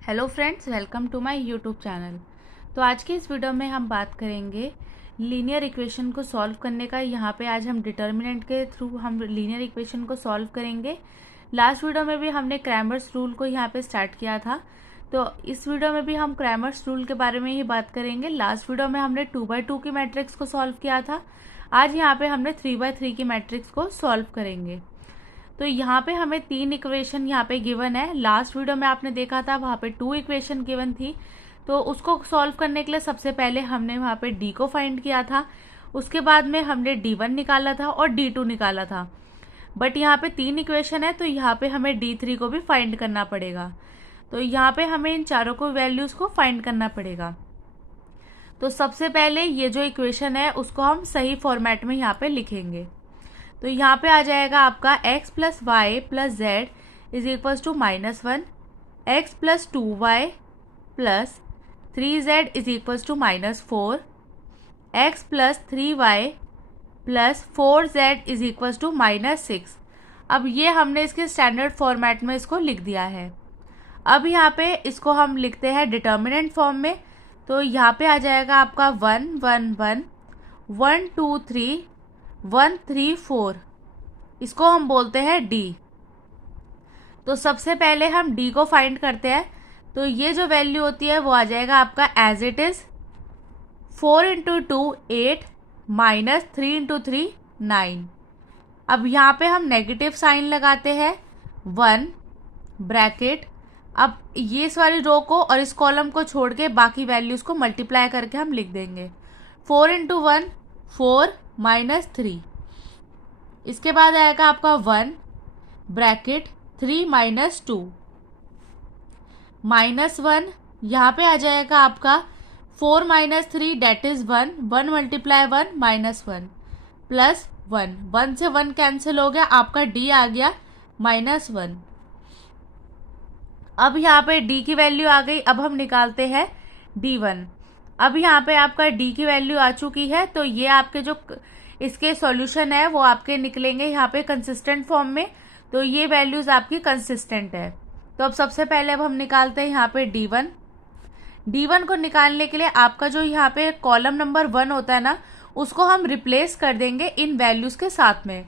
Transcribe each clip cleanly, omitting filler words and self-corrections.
Hello friends, welcome to my YouTube channel. तो आज की इस वीडियो में हम बात करेंगे लीनियर इक्वेशन को सॉल्व करने का। यहाँ पे आज हम डिटर्मिनेंट के थ्रू हम लीनियर इक्वेशन को सॉल्व करेंगे। लास्ट वीडियो में भी हमने क्रैमर्स रूल को यहाँ पे स्टार्ट किया था, तो इस वीडियो में भी हम क्रैमर्स रूल के बारे में ही बात करेंगे। लास्ट वीडियो में हमने 2x2 की मैट्रिक्स को सॉल्व किया था। आज यहाँ पे हमने 3x3 की मैट्रिक्स को सॉल्व करेंगे। तो यहाँ पे हमें 3 इक्वेशन यहाँ पे गिवन है। लास्ट वीडियो में आपने देखा था वहाँ पे 2 इक्वेशन गिवन थी, तो उसको सॉल्व करने के लिए सबसे पहले हमने वहाँ पे डी को फाइंड किया था। उसके बाद में हमने D1 निकाला था और D2 निकाला था। बट यहाँ पे 3 इक्वेशन है, तो यहाँ पे हमें D3 को भी फाइंड करना पड़ेगा। तो यहाँ पे हमें इन चारों को वैल्यूज़ को फाइंड करना पड़ेगा। तो सबसे पहले ये जो इक्वेशन है उसको हम सही फॉर्मेट में यहाँ पे लिखेंगे। तो यहाँ पे आ जाएगा आपका x plus y plus z is equals to -1, x plus 2y plus 3z is equals to -4, x plus 3y plus 4z is equals to -6। अब ये हमने इसके स्टैंडर्ड फॉर्मेट में इसको लिख दिया है। अब यहाँ पे इसको हम लिखते हैं डिटर्मिनेंट फॉर्म में। तो यहाँ पे आ जाएगा आपका 1 1 1 1 2 3 1 3 4, इसको हम बोलते हैं डी। तो सबसे पहले हम डी को फाइंड करते हैं। तो ये जो वैल्यू होती है वो आ जाएगा आपका as it is 4 into 2 8 minus 3 into 3 9। अब यहाँ पे हम नेगेटिव साइन लगाते हैं 1 ब्रैकेट। अब ये इस वाली रो को और इस कॉलम को छोड़ के बाकी वैल्यूज को मल्टीप्लाई करके हम लिख देंगे। 4 इंटू 1 4 माइनस 3। इसके बाद आएगा आपका 1 ब्रैकेट 3 माइनस 2 -1। यहाँ पे आ जाएगा आपका 4 minus 3 that is 1 1 multiply 1 -1 plus 1 1 से 1 कैंसिल हो गया, आपका डी आ गया -1। अब यहाँ पे डी की वैल्यू आ गई। अब हम निकालते हैं D1। अब यहाँ पे आपका डी की वैल्यू आ चुकी है, तो ये आपके जो इसके सॉल्यूशन है वो आपके निकलेंगे यहाँ पे कंसिस्टेंट फॉर्म में। तो ये वैल्यूज आपकी कंसिस्टेंट है। तो अब सबसे पहले अब हम निकालते हैं यहाँ पे D1। D1 को निकालने के लिए आपका जो यहाँ पे कॉलम नंबर 1 होता है ना, उसको हम रिप्लेस कर देंगे इन वैल्यूज के साथ में।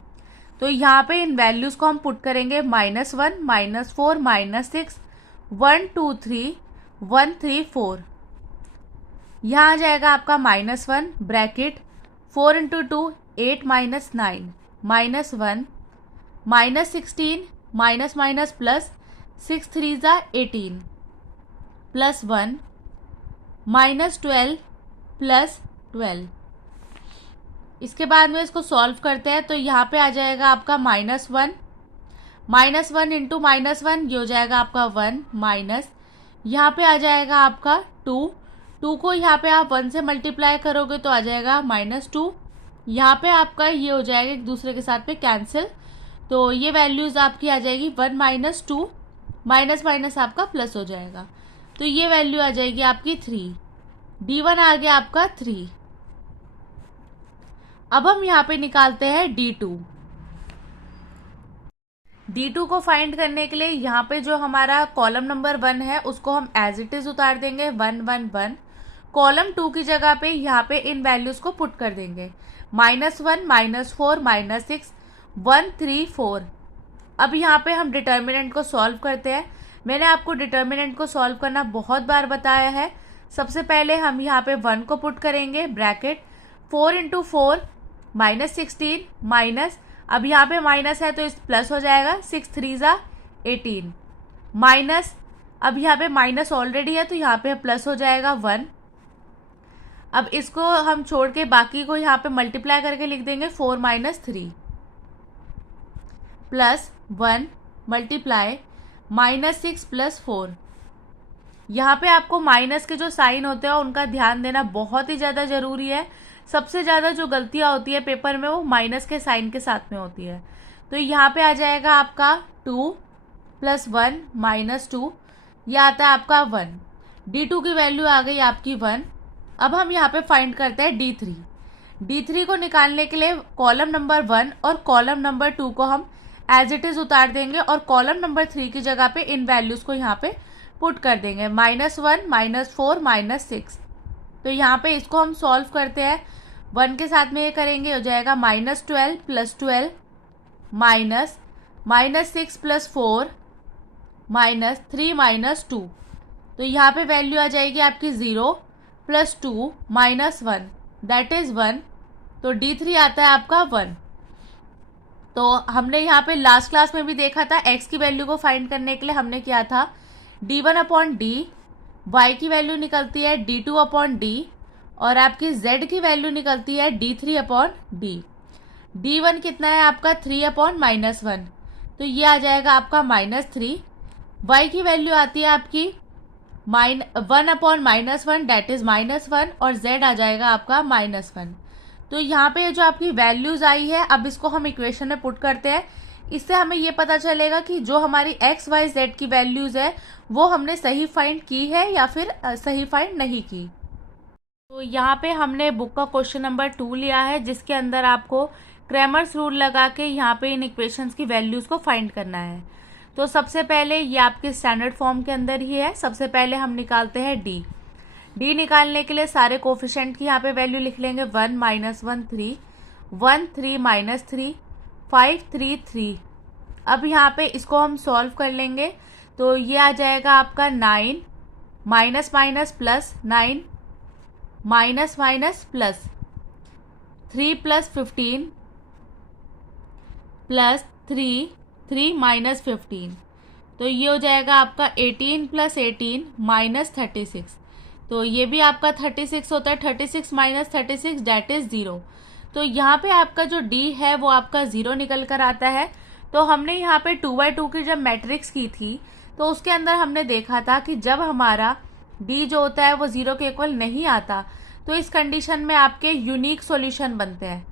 तो यहाँ पे इन वैल्यूज को हम पुट करेंगे -1 -4 -6 1 2 3 1 3 4। यहाँ आ जाएगा आपका -1 bracket 4 into 2 8 minus 9 -1 -16 minus minus plus 6 3 ज़ा 18 प्लस 1 -12 प्लस 12। इसके बाद में इसको सॉल्व करते हैं। तो यहाँ पे आ जाएगा आपका -1 इंटू -1 ये हो जाएगा आपका 1 माइनस, यहाँ पे आ जाएगा आपका 2 को यहाँ पे आप 1 से मल्टीप्लाई करोगे तो आ जाएगा -2। यहाँ पे आपका ये हो जाएगा एक दूसरे के साथ में कैंसिल, तो ये वैल्यूज आपकी आ जाएगी 1 -2 माइनस माइनस आपका प्लस हो जाएगा। तो ये वैल्यू आ जाएगी आपकी 3। D1 आ गया आपका 3। अब हम यहाँ पे निकालते हैं D2। D2 को फाइंड करने के लिए यहाँ पे जो हमारा कॉलम नंबर 1 है उसको हम एज इट इज उतार देंगे 1 1 1। कॉलम 2 की जगह पे यहाँ पे इन वैल्यूज को पुट कर देंगे -1 -4 -6 1 3 4। अब यहाँ पे हम डिटर्मिनेंट को सॉल्व करते हैं। मैंने आपको डिटर्मिनेंट को सॉल्व करना बहुत बार बताया है। सबसे पहले हम यहाँ पे 1 को पुट करेंगे ब्रैकेट 4 इंटू 4 -16 माइनस, अब यहाँ पे माइनस है तो इस प्लस हो जाएगा 6 3 ज़ा 18 माइनस, अब यहाँ पे माइनस ऑलरेडी है तो यहाँ पे प्लस हो जाएगा 1। अब इसको हम छोड़ के बाकी को यहाँ पे मल्टीप्लाई करके लिख देंगे 4 -3 प्लस 1 मल्टीप्लाई -6 प्लस 4। यहाँ पे आपको माइनस के जो साइन होते हैं उनका ध्यान देना बहुत ही ज़्यादा ज़रूरी है। सबसे ज़्यादा जो गलतियाँ होती है पेपर में वो माइनस के साइन के साथ में होती है। तो यहाँ पे आ जाएगा आपका 2 प्लस 1 -2, यह आता है आपका 1। D2 की वैल्यू आ गई आपकी 1। अब हम यहाँ पे फाइंड करते हैं D3। D3 को निकालने के लिए कॉलम नंबर 1 और कॉलम नंबर 2 को हम एज इट इज उतार देंगे और कॉलम नंबर 3 की जगह पे इन वैल्यूज को यहाँ पे पुट कर देंगे, -1 -4 -6। तो यहाँ पे इसको हम सॉल्व करते हैं, 1 के साथ में ये करेंगे, हो जाएगा -12 + 12 -6 + 4 -3 -2। तो यहाँ पे वैल्यू आ जाएगी आपकी 0 + 2 -1 दैट इज़ 1। तो D3 आता है आपका 1। तो हमने यहाँ पे लास्ट क्लास में भी देखा था, x की वैल्यू को फाइंड करने के लिए हमने किया था D1/D, y की वैल्यू निकलती है D2/D और आपकी z की वैल्यू निकलती है D3/D। D1 कितना है आपका 3/-1, तो ये आ जाएगा आपका -3। y की वैल्यू आती है आपकी 1/-1 दैट इज -1 और z आ जाएगा आपका -1। तो यहाँ पे जो आपकी वैल्यूज आई है, अब इसको हम इक्वेशन में पुट करते हैं। इससे हमें ये पता चलेगा कि जो हमारी x, y, z की वैल्यूज है वो हमने सही फाइंड की है या फिर सही फाइंड नहीं की। तो यहाँ पे हमने बुक का क्वेश्चन नंबर 2 लिया है, जिसके अंदर आपको क्रैमर्स रूल लगा के यहाँ पे इन इक्वेशंस की वैल्यूज को फाइंड करना है। तो सबसे पहले ये आपके स्टैंडर्ड फॉर्म के अंदर ही है। सबसे पहले हम निकालते हैं डी निकालने के लिए सारे कोफिशिएंट की यहाँ पे वैल्यू लिख लेंगे, 1 -1 3 1 3 -3 5 3 3। अब यहाँ पे इसको हम सॉल्व कर लेंगे, तो ये आ जाएगा आपका 9 minus minus plus 9 minus minus plus 3 + 15 + 3 3 - 15। तो ये हो जाएगा आपका 18 + 18 -36। तो ये भी आपका 36 होता है, 36 - 36 दैट इज 0। तो यहाँ पे आपका जो D है वो आपका 0 निकल कर आता है। तो हमने यहाँ पे 2/2 की जब मैट्रिक्स की थी तो उसके अंदर हमने देखा था कि जब हमारा D जो होता है वो 0 के इक्वल नहीं आता तो इस कंडीशन में आपके यूनिक सॉल्यूशन बनते हैं।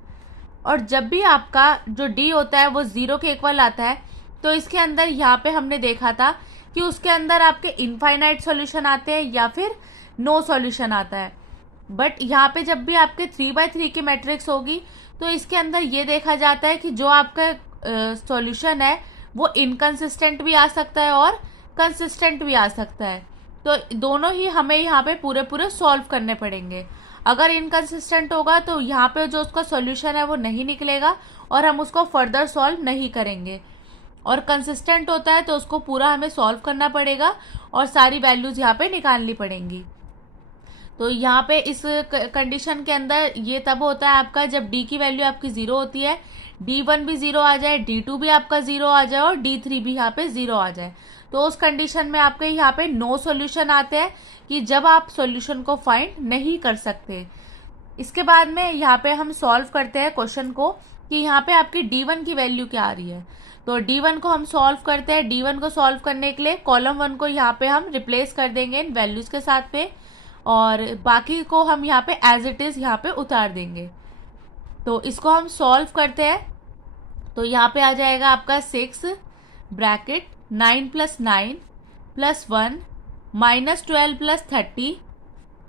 और जब भी आपका जो D होता है वो 0 के इक्वल आता है तो इसके अंदर यहाँ पे हमने देखा था कि उसके अंदर आपके इनफाइनाइट सॉल्यूशन आते हैं या फिर नो सॉल्यूशन आता है। बट यहाँ पे जब भी आपके 3/3 की मैट्रिक्स होगी तो इसके अंदर ये देखा जाता है कि जो आपका सॉल्यूशन है वो इनकंसिस्टेंट भी आ सकता है और कंसिस्टेंट भी आ सकता है। तो दोनों ही हमें यहाँ पे पूरे पूरे सॉल्व करने पड़ेंगे। अगर इनकंसिस्टेंट होगा तो यहाँ पे जो उसका सॉल्यूशन है वो नहीं निकलेगा और हम उसको फर्दर सॉल्व नहीं करेंगे। और कंसिस्टेंट होता है तो उसको पूरा हमें सॉल्व करना पड़ेगा और सारी वैल्यूज यहाँ पे निकालनी पड़ेंगी। तो यहाँ पे इस कंडीशन के अंदर ये तब होता है आपका जब D की वैल्यू आपकी 0 होती है, D1 भी 0 आ जाए, D2 भी आपका 0 आ जाए और D3 भी यहाँ पे 0 आ जाए। तो उस कंडीशन में आपके यहाँ पे नो सॉल्यूशन आते हैं कि जब आप सॉल्यूशन को फाइंड नहीं कर सकते। इसके बाद में यहाँ पे हम सॉल्व करते हैं क्वेश्चन को कि यहाँ पे आपकी D1 की वैल्यू क्या आ रही है। तो D1 को हम सॉल्व करते हैं। D1 को सॉल्व करने के लिए कॉलम 1 को यहाँ पे हम रिप्लेस कर देंगे इन वैल्यूज के साथ पे और बाकी को हम यहाँ पे एज इट इज यहाँ पे उतार देंगे। तो इसको हम सॉल्व करते हैं। तो यहाँ पे आ जाएगा आपका 6 ब्रैकेट 9 + 9 + 1 -12 + 30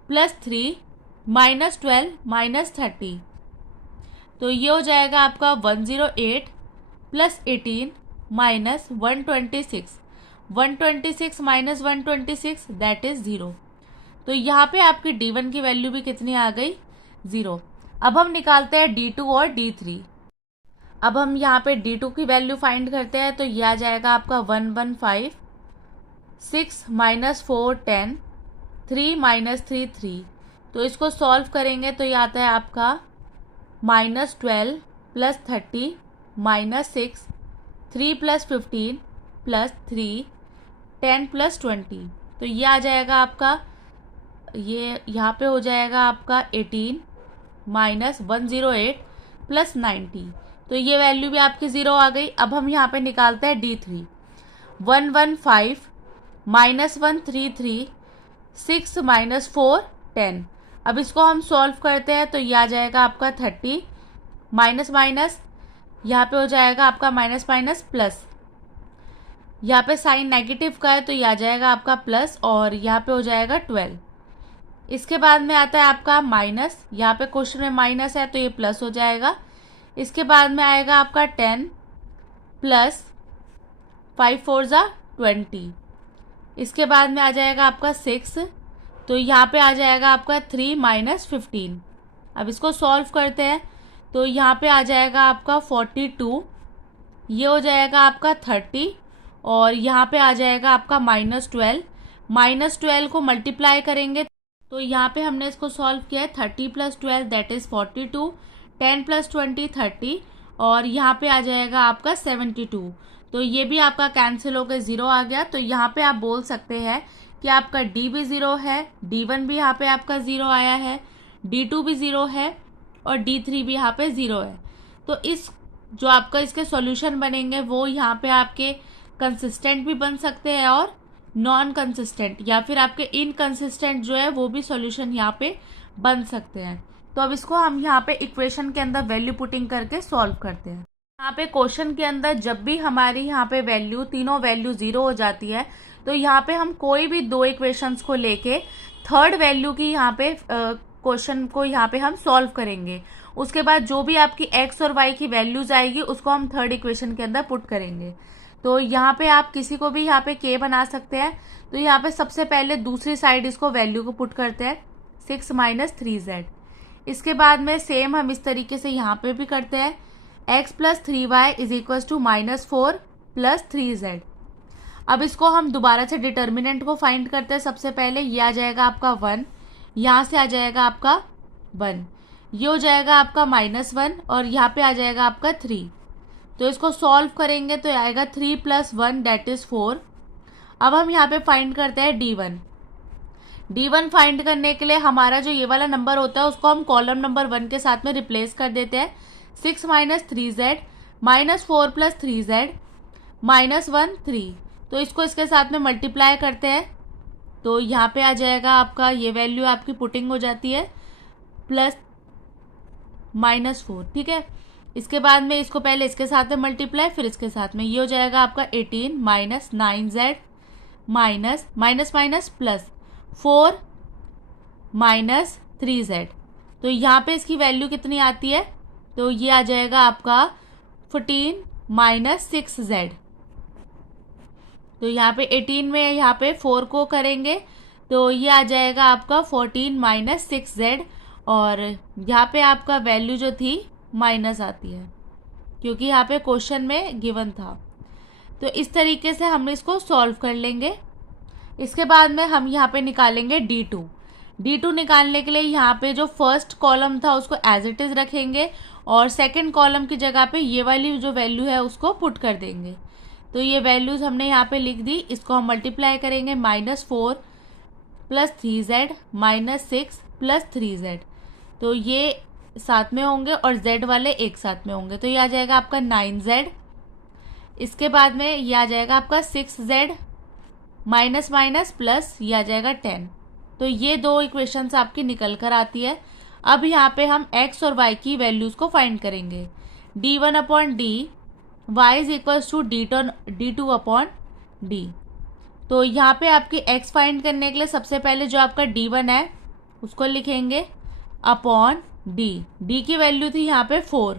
+ 3 -12 - 30। तो ये हो जाएगा आपका 108 + 18 -126 126 - 126 दैट इज 0। तो यहाँ पे आपकी D1 की वैल्यू भी कितनी आ गई, 0। अब हम निकालते हैं D2 और D3। अब हम यहाँ पे D2 की वैल्यू फाइंड करते हैं। तो ये आ जाएगा आपका 115 6 - 4 10 3 - 3 3। तो इसको सॉल्व करेंगे तो ये आता है आपका -12 + 30 -6 3 + 15 + 3 10 + 20। तो ये आ जाएगा आपका, ये यहाँ पे हो जाएगा आपका 18 -108 + 90। तो ये वैल्यू भी आपकी 0 आ गई। अब हम यहाँ पे निकालते हैं D3। 115 -133 6 - 4 10। अब इसको हम सॉल्व करते हैं तो ये आ जाएगा आपका 30 माइनस माइनस, यहाँ पे हो जाएगा आपका माइनस माइनस प्लस, यहाँ पे साइन नेगेटिव का है तो ये आ जाएगा आपका प्लस और यहाँ पे हो जाएगा 12। इसके बाद में आता है आपका माइनस, यहाँ पे क्वेश्चन में माइनस है तो ये प्लस हो जाएगा। इसके बाद में आएगा आपका 10 + 5 4 = 20 इसके बाद में आ जाएगा आपका 6, तो यहाँ पे आ जाएगा आपका 3 माइनस 15। अब इसको सॉल्व करते हैं, तो यहाँ पे आ जाएगा आपका 42, ये हो जाएगा आपका 30, और यहाँ पे आ जाएगा आपका -12। -12 को मल्टीप्लाई करेंगे तो यहाँ पे हमने इसको सॉल्व किया है। 30 + 12 दैट इज़ 42, 10 + 20 30, और यहाँ पे आ जाएगा आपका 72। तो ये भी आपका कैंसिल होकर 0 आ गया। तो यहाँ पे आप बोल सकते हैं कि आपका D भी 0 है, D1 भी यहाँ पे आपका 0 आया है, D2 भी 0 है, और D3 भी यहाँ पे 0 है। तो इस जो आपका इसके सॉल्यूशन बनेंगे वो यहाँ पे आपके कंसिस्टेंट भी बन सकते हैं और नॉन कंसिस्टेंट, या फिर आपके इनकंसिस्टेंट जो है वो भी सॉल्यूशन यहाँ पे बन सकते हैं। तो अब इसको हम यहाँ पे इक्वेशन के अंदर वैल्यू पुटिंग करके सॉल्व करते हैं। यहाँ पे क्वेश्चन के अंदर जब भी हमारी यहाँ पे वैल्यू तीनों वैल्यू 0 हो जाती है, तो यहाँ पे हम कोई भी दो इक्वेशंस को लेके थर्ड वैल्यू की यहाँ पे क्वेश्चन को यहाँ पे हम सॉल्व करेंगे। उसके बाद जो भी आपकी x और y की वैल्यूज आएगी उसको हम थर्ड इक्वेशन के अंदर पुट करेंगे। तो यहाँ पे आप किसी को भी यहाँ पे k बना सकते हैं। तो यहाँ पे सबसे पहले दूसरी साइड इसको वैल्यू को पुट करते हैं, 6 - 3z। इसके बाद में सेम हम इस तरीके से यहाँ पे भी करते हैं, x + 3y = -4 + 3z। अब इसको हम दोबारा से डिटर्मिनेंट को फाइंड करते हैं। सबसे पहले ये आ जाएगा आपका 1, यहाँ से आ जाएगा आपका 1, ये हो जाएगा आपका -1, और यहाँ पे आ जाएगा आपका 3। तो इसको सॉल्व करेंगे तो आएगा 3 + 1 दैट इज 4। अब हम यहाँ पे फाइंड करते हैं D1। D1 फाइंड करने के लिए हमारा जो ये वाला नंबर होता है उसको हम कॉलम नंबर 1 के साथ में रिप्लेस कर देते हैं। 6 - 3z -4 + 3z -1 3। तो इसको इसके साथ में मल्टीप्लाई करते हैं, तो यहाँ पे आ जाएगा आपका ये वैल्यू आपकी पुटिंग हो जाती है +-4, ठीक है। इसके बाद में इसको पहले इसके साथ में मल्टीप्लाई, फिर इसके साथ में ये हो जाएगा आपका 18 - 9z माइनस +4 - 3z। तो यहाँ पे इसकी वैल्यू कितनी आती है, तो ये आ जाएगा आपका 14 - 6z। तो यहाँ पे 18 में यहाँ पे 4 को करेंगे तो ये आ जाएगा आपका 14 - 6z, और यहाँ पे आपका वैल्यू जो थी माइनस आती है क्योंकि यहाँ पे क्वेश्चन में गिवन था। तो इस तरीके से हम इसको सॉल्व कर लेंगे। इसके बाद में हम यहाँ पे निकालेंगे D2 निकालने के लिए यहाँ पे जो फर्स्ट कॉलम था उसको एज इट इज रखेंगे, और सेकंड कॉलम की जगह पे ये वाली जो वैल्यू है उसको पुट कर देंगे। तो ये वैल्यूज हमने यहाँ पे लिख दी, इसको हम मल्टीप्लाई करेंगे, -4 + 3z -6 + 3z। तो ये साथ में होंगे और z वाले एक साथ में होंगे, तो ये आ जाएगा आपका 9z। इसके बाद में ये आ जाएगा आपका 6z माइनस प्लस ये आ जाएगा 10। तो ये दो इक्वेशंस आपकी निकल कर आती है। अब यहाँ पे हम x और y की वैल्यूज को फाइंड करेंगे। d1/d y = d2/d। तो यहाँ पे आपकी x फाइंड करने के लिए सबसे पहले जो आपका d1 है उसको लिखेंगे अपॉन d की वैल्यू थी यहाँ पे 4।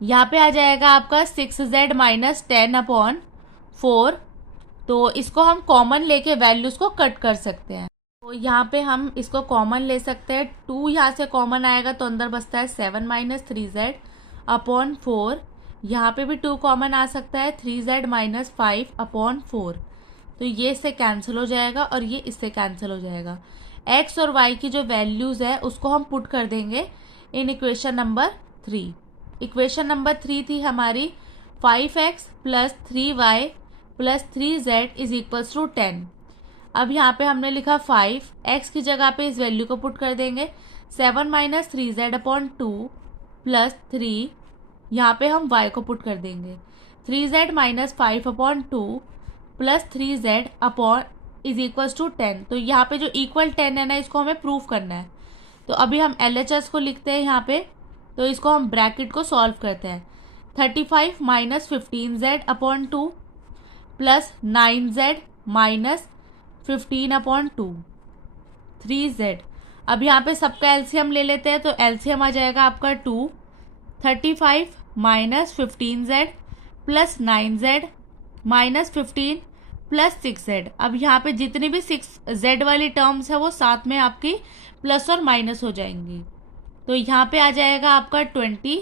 यहाँ पे आ जाएगा आपका 6z - 10/4। तो इसको हम कॉमन लेके वैल्यूज को कट कर सकते हैं। तो यहाँ पे हम इसको कॉमन ले सकते हैं, 2 यहाँ से कॉमन आएगा तो अंदर बचता है 7 - 3z/4। यहाँ पे भी 2 कॉमन आ सकता है, 3z - 5/4। तो ये इससे कैंसिल हो जाएगा और ये इससे कैंसिल हो जाएगा। x और y की जो वैल्यूज़ है उसको हम पुट कर देंगे in equation number 3। Equation number 3 थी हमारी 5x + 3y + 3z = 10। अब यहाँ पे हमने लिखा 5, x की जगह पे इस वैल्यू को पुट कर देंगे, 7 - 3z/2 + 3, यहाँ पे हम y को पुट कर देंगे, 3z - 5/2 + 3z = 10। तो यहाँ पे जो इक्वल 10 है ना, इसको हमें प्रूफ करना है। तो अभी हम LHS को लिखते हैं यहाँ पे, तो इसको हम ब्रैकेट को सॉल्व करते हैं। 35 - 15z/2 + 9z - 15/2 3z। अब यहाँ पे सबका एलसीएम ले लेते हैं, तो एलसीएम आ जाएगा आपका 2। 35 - 15z + 9z - 15 प्लस 6z। अब यहाँ पे जितनी भी 6z वाली टर्म्स है वो साथ में आपकी प्लस और माइनस हो जाएंगी। तो यहाँ पे आ जाएगा आपका 20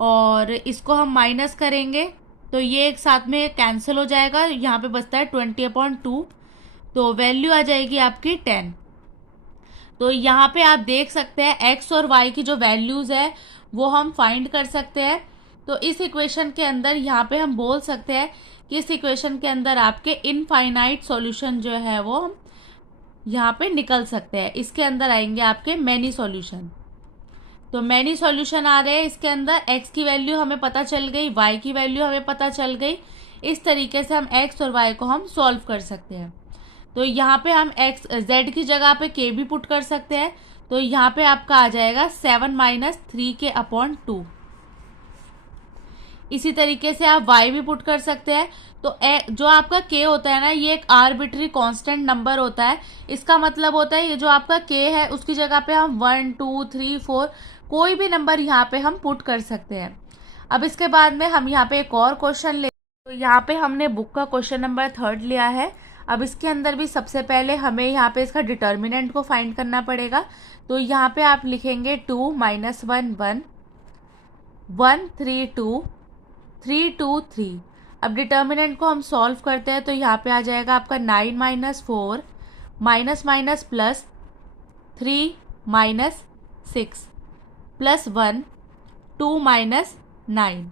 और इसको हम माइनस करेंगे तो ये एक साथ में कैंसिल हो जाएगा। यहाँ पे बचता है 20/2, तो वैल्यू आ जाएगी आपकी 10। तो यहाँ पे आप देख सकते हैं x और y की जो वैल्यूज़ है वो हम फाइंड कर सकते हैं। तो इस इक्वेशन के अंदर यहाँ पे हम बोल सकते हैं कि इस इक्वेशन के अंदर आपके इनफाइनाइट सॉल्यूशन जो है वो हम यहाँ पे निकल सकते हैं। इसके अंदर आएंगे आपके मैनी सॉल्यूशन। तो मैनी सॉल्यूशन आ रहे हैं इसके अंदर। x की वैल्यू हमें पता चल गई, y की वैल्यू हमें पता चल गई। इस तरीके से हम x और y को हम सॉल्व कर सकते हैं। तो यहाँ पे हम z की जगह पे k भी पुट कर सकते हैं। तो यहाँ पे आपका आ जाएगा 7 - 3k/2। इसी तरीके से आप y भी पुट कर सकते हैं। तो जो आपका k होता है ना, ये एक आर्बिट्री कांस्टेंट नंबर होता है। इसका मतलब होता है ये जो आपका k है उसकी जगह पे हम 1 2 3 4 कोई भी नंबर यहाँ पे हम पुट कर सकते हैं। अब इसके बाद में हम यहाँ पे एक और क्वेश्चन ले, तो यहाँ पे हमने बुक का क्वेश्चन नंबर 3 लिया है। अब इसके अंदर भी सबसे पहले हमें यहाँ पे इसका डिटर्मिनेंट को फाइंड करना पड़ेगा। तो यहाँ पे आप लिखेंगे 2 - 1 1 1 3 2 3 2 3। अब डिटर्मिनेंट को हम सॉल्व करते हैं तो यहाँ पे आ जाएगा आपका 9 - 4 माइनस माइनस प्लस 3 - 6 प्लस 1 2 - 9।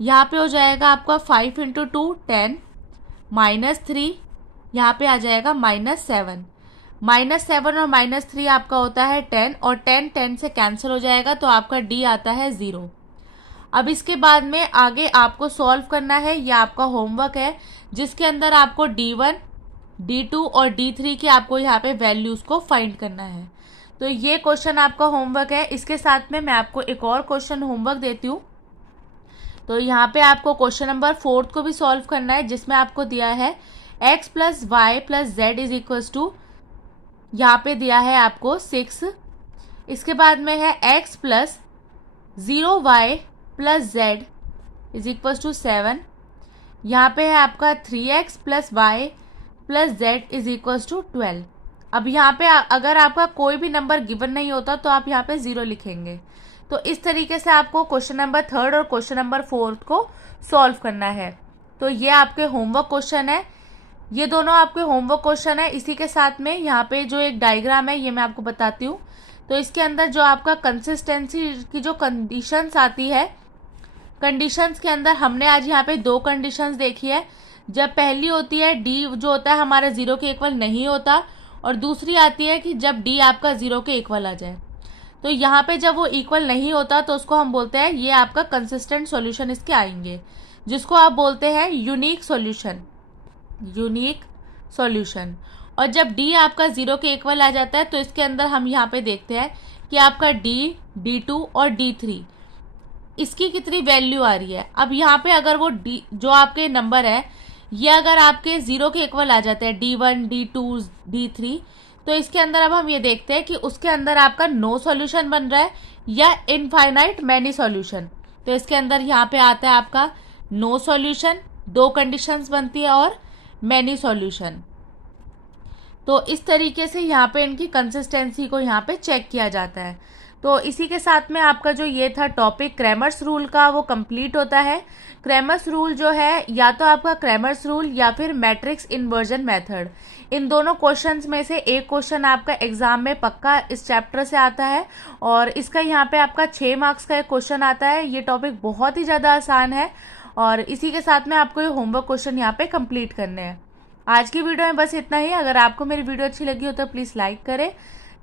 यहाँ पे हो जाएगा आपका 5 × 2 10 -3। यहाँ पे आ जाएगा -7। -7 और -3 आपका होता है 10 और 10 10 से कैंसिल हो जाएगा तो आपका d आता है 0। अब इसके बाद में आगे आपको सॉल्व करना है, ये आपका होमवर्क है जिसके अंदर आपको d1 d2 और d3 की आपको यहाँ पे वैल्यूज़ को फाइंड करना है। तो ये क्वेश्चन आपका होमवर्क है। इसके साथ में मैं आपको एक और क्वेश्चन होमवर्क देती हूँ। तो यहाँ पे आपको क्वेश्चन नंबर 4 को भी सॉल्व करना है जिसमें आपको दिया है x + y + z = यहाँ पे दिया है आपको 6। इसके बाद में है x + 0y + z = 7। यहाँ पे है आपका 3x + y + z = 12। अब यहाँ पे अगर आपका कोई भी नंबर गिवन नहीं होता तो आप यहाँ पे 0 लिखेंगे। तो इस तरीके से आपको क्वेश्चन नंबर 3 और क्वेश्चन नंबर 4 को सॉल्व करना है। तो ये आपके होमवर्क क्वेश्चन है, ये दोनों आपके होमवर्क क्वेश्चन है। इसी के साथ में यहाँ पे जो एक डायग्राम है ये मैं आपको बताती हूँ। तो इसके अंदर जो आपका कंसिस्टेंसी की जो कंडीशंस आती है, कंडीशंस के अंदर हमने आज यहाँ पे 2 कंडीशंस देखी है। जब पहली होती है डी जो होता है हमारा 0 के इक्वल नहीं होता, और दूसरी आती है कि जब डी आपका 0 के इक्वल आ जाए। तो यहाँ पे जब वो इक्वल नहीं होता तो उसको हम बोलते हैं ये आपका कंसिस्टेंट सॉल्यूशन इसके आएंगे, जिसको आप बोलते हैं यूनिक सॉल्यूशन, यूनिक सॉल्यूशन। और जब डी आपका 0 के इक्वल आ जाता है तो इसके अंदर हम यहाँ पे देखते हैं कि आपका डी d2 और d3 इसकी कितनी वैल्यू आ रही है। अब यहाँ पे अगर वो डी जो आपके नंबर है ये अगर आपके 0 के इक्वल आ जाते हैं d1 d2 d3, तो इसके अंदर अब हम ये देखते हैं कि उसके अंदर आपका नो सॉल्यूशन बन रहा है या इनफाइनाइट मैनी सॉल्यूशन। तो इसके अंदर यहाँ पे आता है आपका नो सॉल्यूशन, 2 कंडीशंस बनती है, और मैनी सॉल्यूशन। तो इस तरीके से यहाँ पे इनकी कंसिस्टेंसी को यहाँ पे चेक किया जाता है। तो इसी के साथ में आपका जो ये था टॉपिक क्रैमर्स रूल का वो कंप्लीट होता है। क्रैमर्स रूल जो है या तो आपका क्रैमर्स रूल या फिर मैट्रिक्स इन्वर्जन मेथड, इन दोनों क्वेश्चंस में से एक क्वेश्चन आपका एग्जाम में पक्का इस चैप्टर से आता है, और इसका यहाँ पे आपका 6 मार्क्स का एक क्वेश्चन आता है। ये टॉपिक बहुत ही ज़्यादा आसान है, और इसी के साथ में आपको ये होमवर्क क्वेश्चन यहाँ पे कंप्लीट करने हैं। आज की वीडियो में बस इतना ही। अगर आपको मेरी वीडियो अच्छी लगी हो तो प्लीज़ लाइक करें,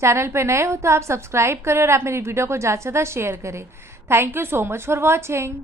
चैनल पे नए हो तो आप सब्सक्राइब करें, और आप मेरी वीडियो को ज़्यादा से ज़्यादा शेयर करें। Thank you so much for watching.